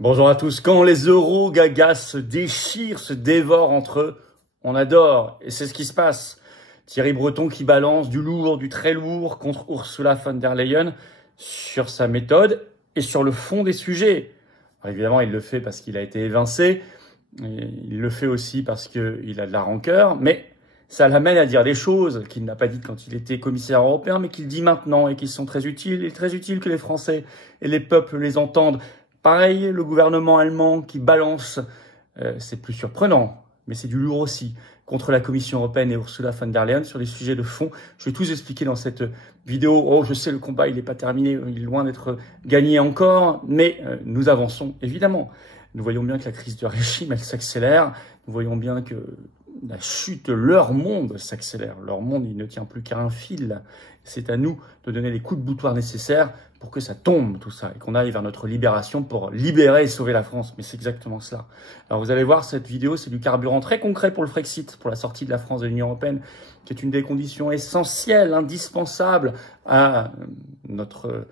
Bonjour à tous. Quand les euro-gagas se déchirent, se dévorent entre eux, on adore. Et c'est ce qui se passe. Thierry Breton qui balance du lourd, du très lourd contre Ursula von der Leyen sur sa méthode et sur le fond des sujets. Alors évidemment, il le fait parce qu'il a été évincé. Et il le fait aussi parce qu'il a de la rancœur. Mais ça l'amène à dire des choses qu'il n'a pas dites quand il était commissaire européen, mais qu'il dit maintenant et qui sont très utiles. Il est très utile que les Français et les peuples les entendent. Pareil, le gouvernement allemand qui balance, c'est plus surprenant, mais c'est du lourd aussi, contre la Commission européenne et Ursula von der Leyen sur les sujets de fond. Je vais tout expliquer dans cette vidéo. Oh, je sais, le combat, il n'est pas terminé, il est loin d'être gagné encore, mais nous avançons, évidemment. Nous voyons bien que la crise du régime, elle s'accélère. Nous voyons bien que la chute de leur monde s'accélère. Leur monde, il ne tient plus qu'à un fil. C'est à nous de donner les coups de boutoir nécessaires pour que ça tombe, tout ça, et qu'on aille vers notre libération pour libérer et sauver la France. Mais c'est exactement cela. Alors vous allez voir, cette vidéo, c'est du carburant très concret pour le Frexit, pour la sortie de la France de l'Union européenne, qui est une des conditions essentielles, indispensables à notre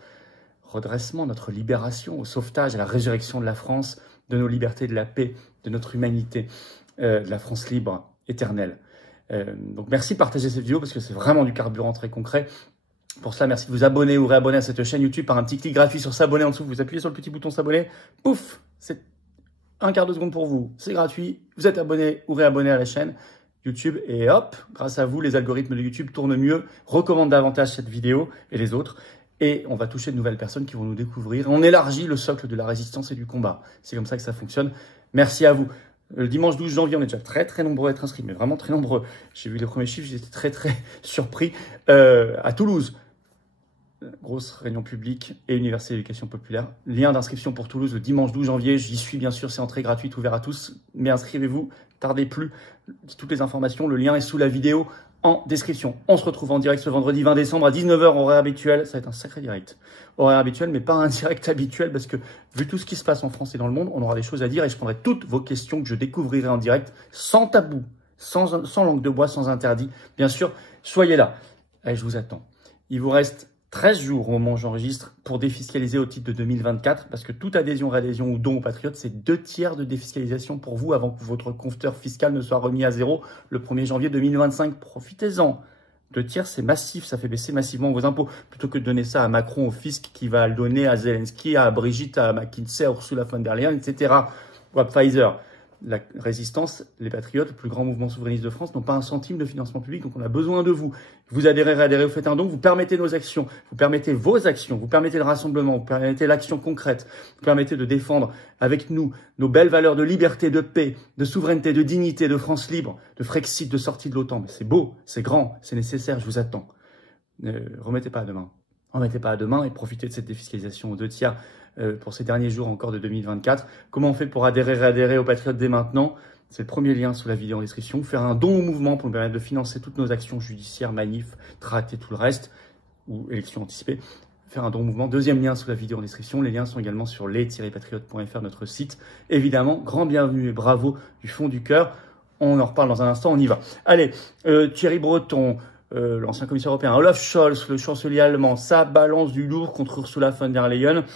redressement, notre libération, au sauvetage, à la résurrection de la France, de nos libertés, de la paix, de notre humanité, de la France libre, éternelle. Donc merci de partager cette vidéo parce que c'est vraiment du carburant très concret. Pour cela, merci de vous abonner ou réabonner à cette chaîne YouTube par un petit clic gratuit sur s'abonner en dessous. Vous appuyez sur le petit bouton s'abonner, pouf, c'est un quart de seconde pour vous. C'est gratuit, vous êtes abonné ou réabonné à la chaîne YouTube et hop, grâce à vous, les algorithmes de YouTube tournent mieux, recommandent davantage cette vidéo et les autres. Et on va toucher de nouvelles personnes qui vont nous découvrir. On élargit le socle de la résistance et du combat. C'est comme ça que ça fonctionne. Merci à vous. Le dimanche 12 janvier, on est déjà très nombreux à être inscrits, mais vraiment très nombreux. J'ai vu les premiers chiffres, j'étais très surpris. À Toulouse, grosse réunion publique et université d'éducation populaire. Lien d'inscription pour Toulouse le dimanche 12 janvier. J'y suis bien sûr, c'est entrée gratuite, ouvert à tous. Mais inscrivez-vous, tardez plus. Toutes les informations, le lien est sous la vidéo en description. On se retrouve en direct ce vendredi 20 décembre à 19 h, horaire habituel. Ça va être un sacré direct. Horaire habituel, mais pas un direct habituel parce que vu tout ce qui se passe en France et dans le monde, on aura des choses à dire et je prendrai toutes vos questions que je découvrirai en direct, sans tabou, sans langue de bois, sans interdit. Bien sûr, soyez là. Allez, je vous attends. Il vous reste 13 jours au moment où j'enregistre pour défiscaliser au titre de 2024 parce que toute adhésion, réadhésion ou don aux patriotes, c'est 2 tiers de défiscalisation pour vous avant que votre compteur fiscal ne soit remis à zéro le 1er janvier 2025. Profitez-en. 2 tiers, c'est massif, ça fait baisser massivement vos impôts. Plutôt que de donner ça à Macron, au fisc, qui va le donner à Zelensky, à Brigitte, à McKinsey, à Ursula von der Leyen, etc. Ou à Pfizer. La résistance, les patriotes, le plus grand mouvement souverainiste de France, n'ont pas un centime de financement public, donc on a besoin de vous. Vous adhérez, réadhérez, vous faites un don, vous permettez nos actions, vous permettez vos actions, vous permettez le rassemblement, vous permettez l'action concrète, vous permettez de défendre avec nous nos belles valeurs de liberté, de paix, de souveraineté, de dignité, de France libre, de Frexit, de sortie de l'OTAN. Mais c'est beau, c'est grand, c'est nécessaire, je vous attends. Ne remettez pas à demain. Remettez pas à demain et profitez de cette défiscalisation aux 2 tiers pour ces derniers jours encore de 2024. Comment on fait pour adhérer, réadhérer aux Patriotes dès maintenant? C'est le premier lien sous la vidéo en description. Faire un don au mouvement pour nous permettre de financer toutes nos actions judiciaires, manifs, tracts et tout le reste, ou élections anticipées. Faire un don au mouvement. Deuxième lien sous la vidéo en description. Les liens sont également sur les-patriotes.fr, notre site. Évidemment, grand bienvenue et bravo du fond du cœur. On en reparle dans un instant, on y va. Allez, Thierry Breton, l'ancien commissaire européen, Olaf Scholz, le chancelier allemand, ça balance du lourd contre Ursula von der Leyen.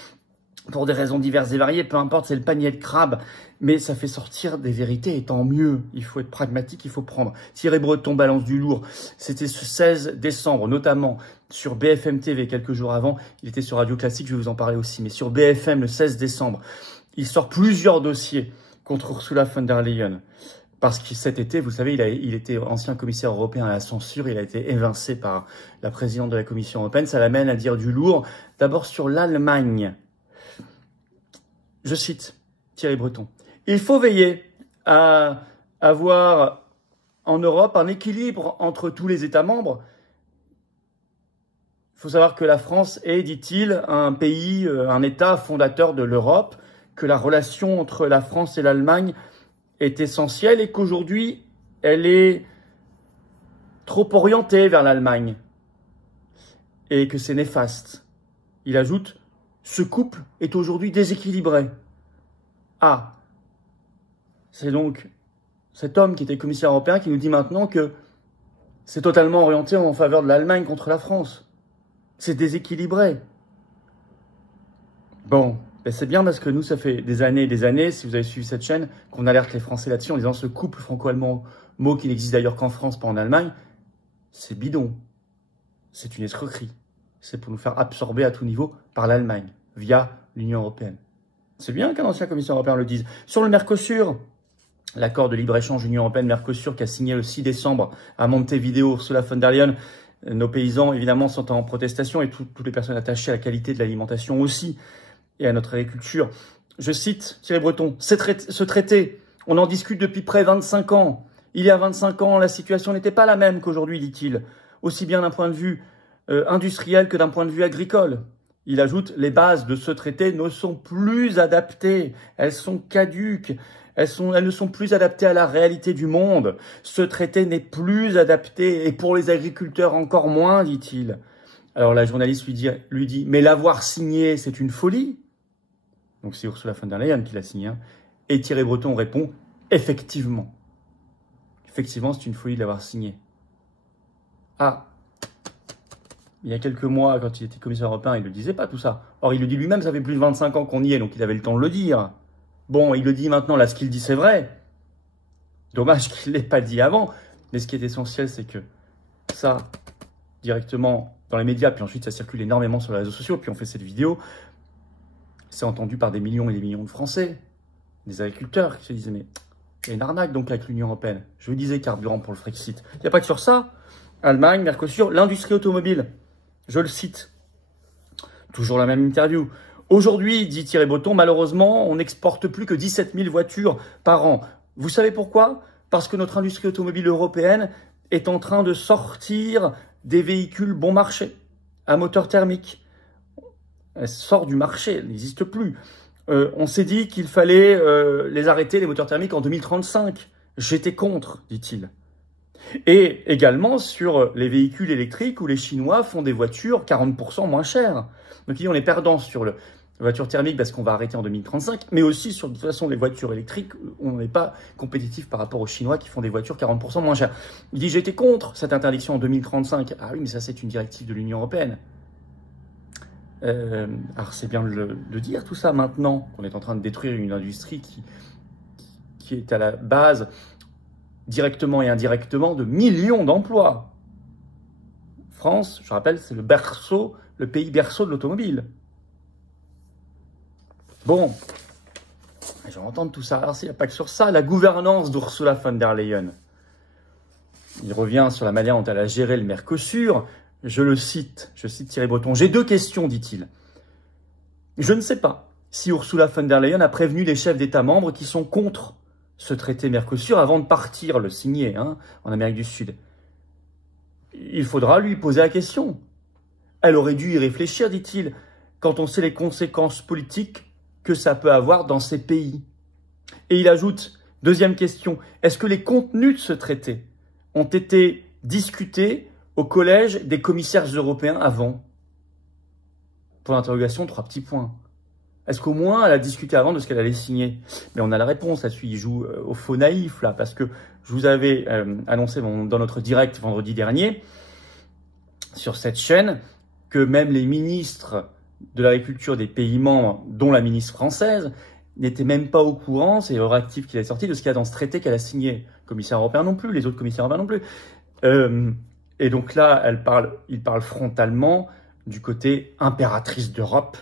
Pour des raisons diverses et variées, peu importe, c'est le panier de crabe, mais ça fait sortir des vérités, et tant mieux. Il faut être pragmatique, il faut prendre. Thierry Breton balance du lourd. C'était ce 16 décembre, notamment sur BFM TV, quelques jours avant. Il était sur Radio Classique, je vais vous en parler aussi, mais sur BFM le 16 décembre, il sort plusieurs dossiers contre Ursula von der Leyen. Parce que cet été, vous savez, il était ancien commissaire européen à la censure, il a été évincé par la présidente de la Commission européenne. Ça l'amène à dire du lourd, d'abord sur l'Allemagne. Je cite Thierry Breton. Il faut veiller à avoir en Europe un équilibre entre tous les États membres. Il faut savoir que la France est, dit-il, un pays, un État fondateur de l'Europe, que la relation entre la France et l'Allemagne est essentielle et qu'aujourd'hui, elle est trop orientée vers l'Allemagne et que c'est néfaste. Il ajoute, ce couple est aujourd'hui déséquilibré. Ah, c'est donc cet homme qui était commissaire européen qui nous dit maintenant que c'est totalement orienté en faveur de l'Allemagne contre la France. C'est déséquilibré. Bon, Ben, c'est bien parce que nous, ça fait des années et des années, si vous avez suivi cette chaîne, qu'on alerte les Français là-dessus en disant ce couple franco-allemand, mot qui n'existe d'ailleurs qu'en France, pas en Allemagne, c'est bidon. C'est une escroquerie. C'est pour nous faire absorber à tout niveau par l'Allemagne, via l'Union européenne. C'est bien qu'un ancien commissaire européen le dise. Sur le Mercosur, l'accord de libre-échange Union européenne-Mercosur qui a signé le 6 décembre à Montevideo, Ursula von der Leyen, nos paysans, évidemment, sont en protestation et toutes les personnes attachées à la qualité de l'alimentation aussi et à notre agriculture. Je cite Thierry Breton, ce traité, on en discute depuis près de 25 ans. Il y a 25 ans, la situation n'était pas la même qu'aujourd'hui, dit-il, aussi bien d'un point de vue industriel que d'un point de vue agricole. Il ajoute, les bases de ce traité ne sont plus adaptées, elles sont caduques. Elles ne sont plus adaptées à la réalité du monde. Ce traité n'est plus adapté, et pour les agriculteurs encore moins, dit-il. Alors la journaliste lui dit, mais l'avoir signé, c'est une folie. Donc c'est Ursula von der Leyen qui l'a signé. Et Thierry Breton répond, effectivement. Effectivement, c'est une folie de l'avoir signé. Ah, il y a quelques mois, quand il était commissaire européen, il ne le disait pas tout ça. Or, il le dit lui-même, ça fait plus de 25 ans qu'on y est, donc il avait le temps de le dire. Bon, il le dit maintenant, là, ce qu'il dit, c'est vrai. Dommage qu'il ne l'ait pas dit avant. Mais ce qui est essentiel, c'est que ça, directement dans les médias, puis ensuite ça circule énormément sur les réseaux sociaux, puis on fait cette vidéo, c'est entendu par des millions et des millions de Français, des agriculteurs qui se disent, mais il y a une arnaque donc avec l'Union européenne. Je vous disais carburant pour le Frexit. Il n'y a pas que sur ça. Allemagne, Mercosur, l'industrie automobile. Je le cite. Toujours la même interview. Aujourd'hui, dit Thierry Breton, malheureusement, on n'exporte plus que 17 000 voitures par an. Vous savez pourquoi? Parce que notre industrie automobile européenne est en train de sortir des véhicules bon marché, à moteur thermique. Elle sort du marché, elle n'existe plus. On s'est dit qu'il fallait les arrêter, les moteurs thermiques, en 2035. J'étais contre, dit-il. Et également sur les véhicules électriques où les Chinois font des voitures 40% moins chères. Donc on est perdant sur les voitures thermiques parce qu'on va arrêter en 2035, mais aussi sur de toute façon les voitures électriques, on n'est pas compétitif par rapport aux Chinois qui font des voitures 40% moins chères. Il dit j'étais contre cette interdiction en 2035. Ah oui, mais ça c'est une directive de l'Union européenne. Alors c'est bien de le dire tout ça maintenant, qu'on est en train de détruire une industrie qui est à la base, directement et indirectement, de millions d'emplois. France, je rappelle, c'est le pays berceau de l'automobile. Bon, je vais entendre tout ça. Alors, s'il n'y a pas que sur ça, la gouvernance d'Ursula von der Leyen. Il revient sur la manière dont elle a géré le Mercosur. Je cite Thierry Breton. J'ai deux questions, dit-il. Je ne sais pas si Ursula von der Leyen a prévenu les chefs d'État membres qui sont contre ce traité Mercosur avant de partir le signer en Amérique du Sud. Il faudra lui poser la question. Elle aurait dû y réfléchir, dit-il, quand on sait les conséquences politiques que ça peut avoir dans ces pays. Et il ajoute, deuxième question, est-ce que les contenus de ce traité ont été discutés au collège des commissaires européens avant? Pour l'interrogation, 3 petits points. Est-ce qu'au moins elle a discuté avant de ce qu'elle allait signer? Mais on a la réponse là-dessus, il joue au faux naïf là, parce que je vous avais annoncé dans notre direct vendredi dernier, sur cette chaîne, que même les ministres de l'agriculture des pays membres, dont la ministre française, n'étaient même pas au courant, c'est Euractiv qui l'a sorti, de ce qu'il y a dans ce traité qu'elle a signé. Le commissaire européen non plus, les autres commissaires européens non plus. Et donc là, il parle frontalement du côté impératrice d'Europe,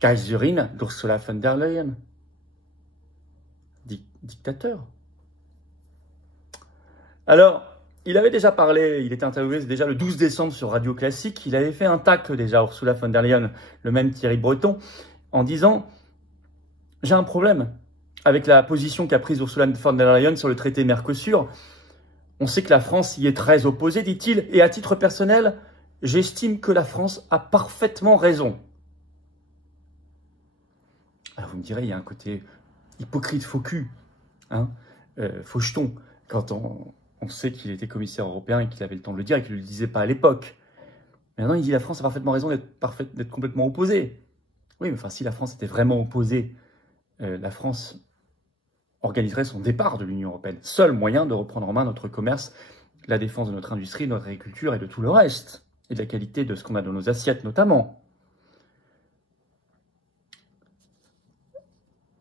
Kaiserin d'Ursula von der Leyen. Dictateur. Alors, il avait déjà parlé, il était interviewé déjà le 12 décembre sur Radio Classique, il avait fait un tacle déjà à Ursula von der Leyen, le même Thierry Breton, en disant « J'ai un problème avec la position qu'a prise Ursula von der Leyen sur le traité Mercosur. On sait que la France y est très opposée, dit-il, et à titre personnel, j'estime que la France a parfaitement raison. » Alors vous me direz, il y a un côté hypocrite, faux cul, faux jeton, quand on sait qu'il était commissaire européen et qu'il avait le temps de le dire et qu'il ne le disait pas à l'époque. Maintenant, il dit la France a parfaitement raison d'être complètement opposée. Oui, mais enfin, si la France était vraiment opposée, la France organiserait son départ de l'Union européenne. Seul moyen de reprendre en main notre commerce, la défense de notre industrie, de notre agriculture et de tout le reste, et de la qualité de ce qu'on a dans nos assiettes notamment.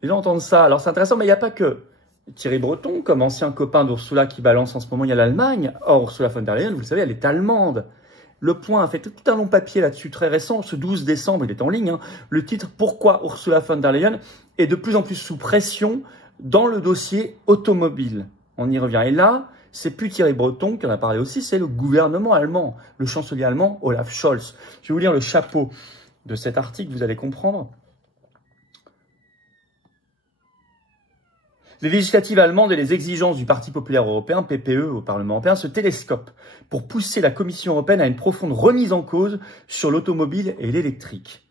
Les gens entendent ça. Alors c'est intéressant, mais il n'y a pas que Thierry Breton, comme ancien copain d'Ursula qui balance en ce moment, il y a l'Allemagne. Or, Ursula von der Leyen, vous le savez, elle est allemande. Le Point a fait tout un long papier là-dessus très récent, ce 12 décembre, il est en ligne. Hein, le titre « Pourquoi Ursula von der Leyen est de plus en plus sous pression dans le dossier automobile ». On y revient. Et là, c'est plus Thierry Breton qui en a parlé aussi, c'est le gouvernement allemand, le chancelier allemand Olaf Scholz. Je vais vous lire le chapeau de cet article, vous allez comprendre. Les législatives allemandes et les exigences du Parti populaire européen, PPE, au Parlement européen, se télescopent pour pousser la Commission européenne à une profonde remise en cause sur l'automobile et l'électrique.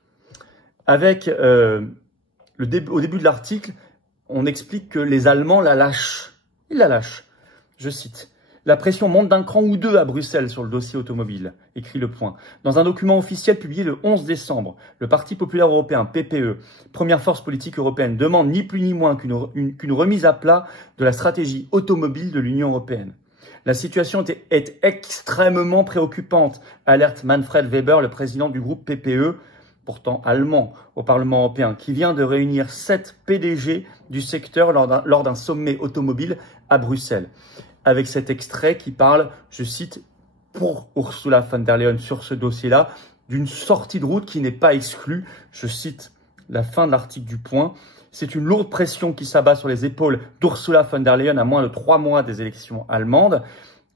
Avec, au début de l'article, on explique que les Allemands la lâchent. Ils la lâchent. Je cite. La pression monte d'un cran ou deux à Bruxelles sur le dossier automobile, écrit Le Point. Dans un document officiel publié le 11 décembre, le Parti populaire européen, PPE, première force politique européenne, demande ni plus ni moins qu'une remise à plat de la stratégie automobile de l'Union européenne. La situation est extrêmement préoccupante, alerte Manfred Weber, le président du groupe PPE, pourtant allemand, au Parlement européen, qui vient de réunir 7 PDG du secteur lors d'un sommet automobile à Bruxelles. Avec cet extrait qui parle, je cite, pour Ursula von der Leyen sur ce dossier-là, d'une sortie de route qui n'est pas exclue. Je cite la fin de l'article du Point. C'est une lourde pression qui s'abat sur les épaules d'Ursula von der Leyen à moins de 3 mois des élections allemandes.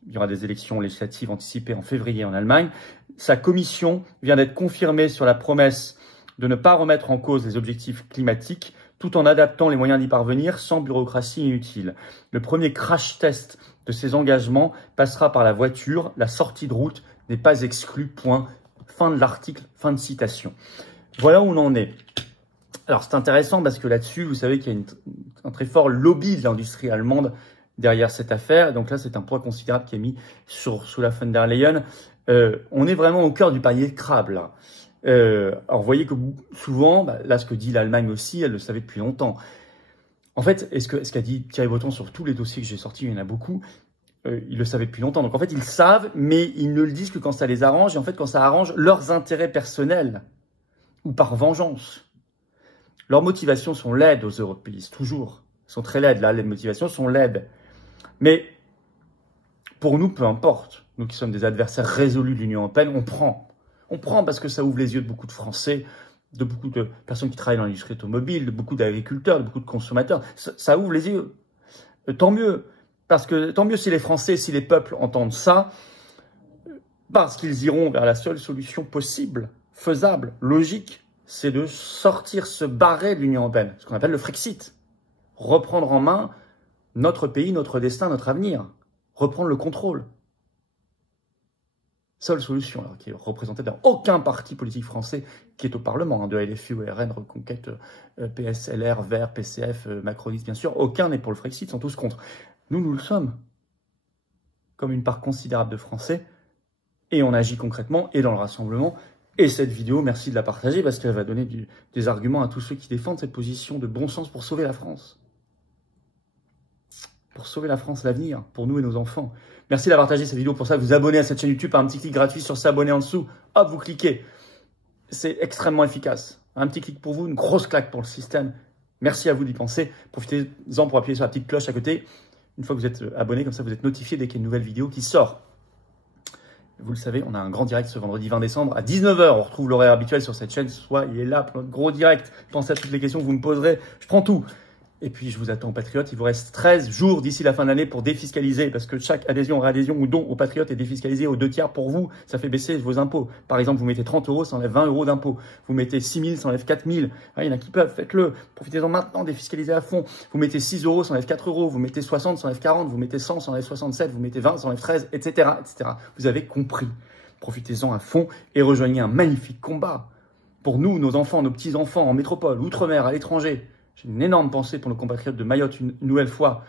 Il y aura des élections législatives anticipées en février en Allemagne. Sa commission vient d'être confirmée sur la promesse de ne pas remettre en cause les objectifs climatiques, tout en adaptant les moyens d'y parvenir sans bureaucratie inutile. Le premier crash test de ces engagements passera par la voiture. La sortie de route n'est pas exclue. Point. Fin de l'article, fin de citation. Voilà où on en est. Alors c'est intéressant parce que là-dessus, vous savez qu'il y a un très fort lobby de l'industrie allemande derrière cette affaire. Donc là, c'est un poids considérable qui est mis sous la von der Leyen. On est vraiment au cœur du panier de crabe, là. Alors vous voyez que souvent, là ce que dit l'Allemagne aussi, elle le savait depuis longtemps. En fait, ce qu'a dit Thierry Breton sur tous les dossiers que j'ai sortis, il y en a beaucoup, ils le savaient depuis longtemps. Donc en fait, ils le savent, mais ils ne le disent que quand ça les arrange, et en fait quand ça arrange leurs intérêts personnels, ou par vengeance. Leurs motivations sont laides aux européistes, toujours. Elles sont très laides, là, les motivations sont laides. Mais pour nous, peu importe. Nous qui sommes des adversaires résolus de l'Union européenne, on prend. On prend parce que ça ouvre les yeux de beaucoup de Français, de beaucoup de personnes qui travaillent dans l'industrie automobile, de beaucoup d'agriculteurs, de beaucoup de consommateurs. Ça ouvre les yeux. Tant mieux. Parce que tant mieux si les Français, si les peuples entendent ça, parce qu'ils iront vers la seule solution possible, faisable, logique, c'est de sortir, se barrer de l'Union européenne, ce qu'on appelle le Frexit. Reprendre en main notre pays, notre destin, notre avenir. Reprendre le contrôle. Seule solution, alors qui est représentée dans aucun parti politique français qui est au Parlement, de LFI, RN, Reconquête, PS, LR, Verts, PCF, Macroniste, bien sûr, aucun n'est pour le Frexit, ils sont tous contre. Nous le sommes, comme une part considérable de Français, et on agit concrètement, et dans le rassemblement. Et cette vidéo, merci de la partager, parce qu'elle va donner des arguments à tous ceux qui défendent cette position de bon sens pour sauver la France. Pour sauver la France, l'avenir, pour nous et nos enfants. Merci de la partager cette vidéo, pour ça, vous abonner à cette chaîne YouTube, un petit clic gratuit sur s'abonner en dessous, hop, vous cliquez. C'est extrêmement efficace. Un petit clic pour vous, une grosse claque pour le système. Merci à vous d'y penser. Profitez-en pour appuyer sur la petite cloche à côté. Une fois que vous êtes abonné, comme ça, vous êtes notifié dès qu'il y a une nouvelle vidéo qui sort. Vous le savez, on a un grand direct ce vendredi 20 décembre à 19 h. On retrouve l'horaire habituel sur cette chaîne. Soyez là pour notre gros direct. Pensez à toutes les questions que vous me poserez. Je prends tout. Et puis, je vous attends aux Patriotes. Il vous reste 13 jours d'ici la fin de l'année pour défiscaliser, parce que chaque adhésion, réadhésion ou don aux Patriotes est défiscalisé aux 2/3 pour vous. Ça fait baisser vos impôts. Par exemple, vous mettez 30 €, ça enlève 20 € d'impôts. Vous mettez 6 000, ça enlève 4 000. Il y en a qui peuvent, faites-le. Profitez-en maintenant, défiscalisez à fond. Vous mettez 6 €, ça enlève 4 €. Vous mettez 60, ça enlève 40. Vous mettez 100, ça enlève 67. Vous mettez 20, ça enlève 13, etc., etc. Vous avez compris. Profitez-en à fond et rejoignez un magnifique combat. Pour nous, nos enfants, nos petits-enfants, en métropole, outre-mer, à l'étranger. J'ai une énorme pensée pour nos compatriotes de Mayotte une nouvelle fois.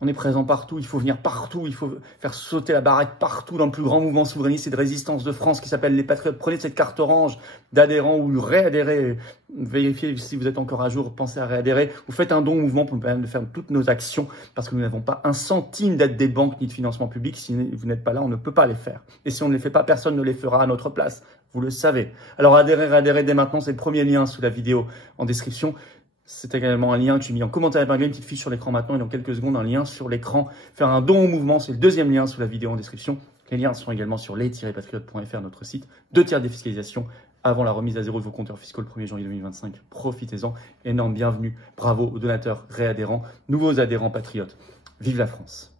On est présent partout, il faut venir partout, il faut faire sauter la baraque partout dans le plus grand mouvement souverainiste et de résistance de France qui s'appelle les Patriotes. Prenez cette carte orange d'adhérents ou réadhérez. Vérifiez si vous êtes encore à jour, pensez à réadhérer. Vous faites un don au mouvement pour nous permettre de faire toutes nos actions parce que nous n'avons pas un centime d'aide des banques ni de financement public. Si vous n'êtes pas là, on ne peut pas les faire. Et si on ne les fait pas, personne ne les fera à notre place. Vous le savez. Alors adhérez dès maintenant, c'est le premier lien sous la vidéo en description. C'est également un lien que j'ai mis en commentaire épinglé, une petite fiche sur l'écran maintenant et dans quelques secondes un lien sur l'écran. Faire un don au mouvement, c'est le deuxième lien sous la vidéo en description. Les liens sont également sur les-patriotes.fr, notre site. 2 tiers défiscalisation avant la remise à zéro de vos compteurs fiscaux le 1er janvier 2025. Profitez-en. Énorme bienvenue. Bravo aux donateurs réadhérents, nouveaux adhérents patriotes. Vive la France!